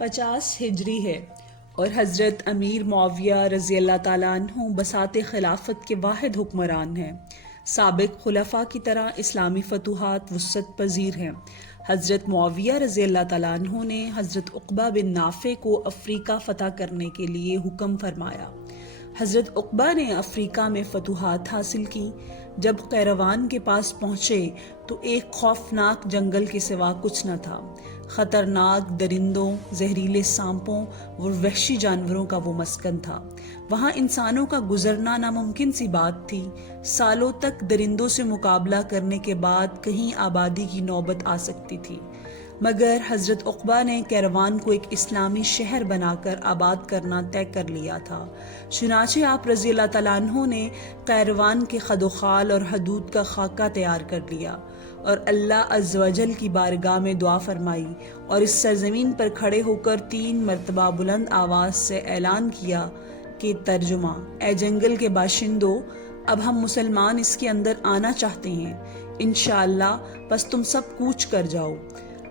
50 ہجری ہے اور حضرت امیر معاویہ رضی اللہ تعالیٰ عنہ بساط خلافت کے واحد حکمران ہیں۔ سابق خلفاء کی طرح اسلامی فتوحات وسعت پذیر ہیں۔ حضرت معاویہ رضی اللہ تعالیٰ عنہ نے حضرت عقبہ بن نافع کو افریقہ فتح کرنے کے لیے حکم فرمایا۔ حضرت عقبہ نے افریقہ میں فتوحات حاصل کی۔ جب قیروان کے پاس پہنچے تو ایک خوفناک جنگل کے سوا کچھ نہ تھا۔ خطرناک درندوں، زہریلے سانپوں اور وحشی جانوروں کا وہ مسکن تھا۔ وہاں انسانوں کا گزرنا ناممکن سی بات تھی۔ سالوں تک درندوں سے مقابلہ کرنے کے بعد کہیں آبادی کی نوبت آ سکتی تھی، مگر حضرت عقبہ نے کیروان کو ایک اسلامی شہر بنا کر آباد کرنا طے کر لیا تھا۔ چنانچہ آپ رضی اللہ تعالیٰ عنہ نے کیروان کے خد و خال اور حدود کا خاکہ تیار کر لیا اور اللہ عز و جل کی بارگاہ میں دعا فرمائی اور اس سرزمین پر کھڑے ہو کر 3 مرتبہ بلند آواز سے اعلان کیا کہ ترجمہ: اے جنگل کے باشندوں، اب ہم مسلمان اس کے اندر آنا چاہتے ہیں، انشاءاللہ پس تم سب کوچ کر جاؤ۔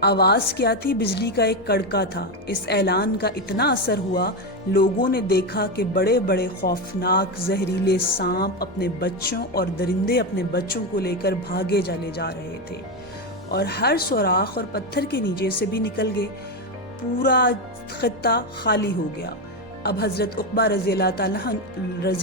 آواز کیا تھی؟ بجلی کا ایک کڑکا تھا۔ اس اعلان کا اتنا اثر ہوا، لوگوں نے دیکھا کہ بڑے بڑے خوفناک زہریلے سانپ اپنے بچوں اور درندے اپنے بچوں کو لے کر بھاگے چلے جا رہے تھے اور ہر سوراخ اور پتھر کے نیچے سے بھی نکل گئے۔ پورا خطہ خالی ہو گیا۔ اب حضرت عقبہ رضی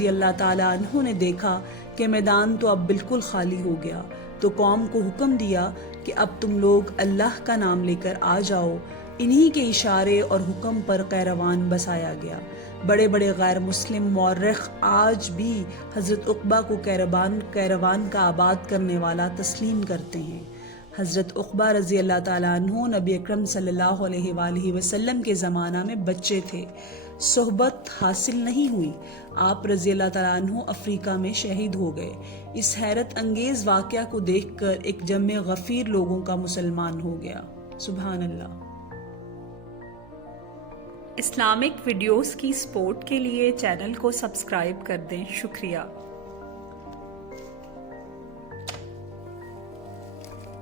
اللہ تعالیٰ عنہ نے دیکھا کہ میدان تو اب بالکل خالی ہو گیا، تو قوم کو حکم دیا کہ اب تم لوگ اللہ کا نام لے کر آ جاؤ۔ انہی کے اشارے اور حکم پر قیروان بسایا گیا۔ بڑے بڑے غیر مسلم مورخ آج بھی حضرت عقبہ کو کیروان کا آباد کرنے والا تسلیم کرتے ہیں۔ حضرت عقبہ رضی اللہ تعالیٰ عنہ نبی اکرم صلی اللہ علیہ وآلہ وسلم کے زمانہ میں بچے تھے، صحبت حاصل نہیں ہوئی۔ آپ رضی اللہ تعالیٰ عنہ افریقہ میں شہید ہو گئے۔ اس حیرت انگیز واقعہ کو دیکھ کر ایک جمع غفیر لوگوں کا مسلمان ہو گیا۔ سبحان اللہ۔ اسلامک ویڈیوز کی سپورٹ کے لیے چینل کو سبسکرائب کر دیں۔ شکریہ۔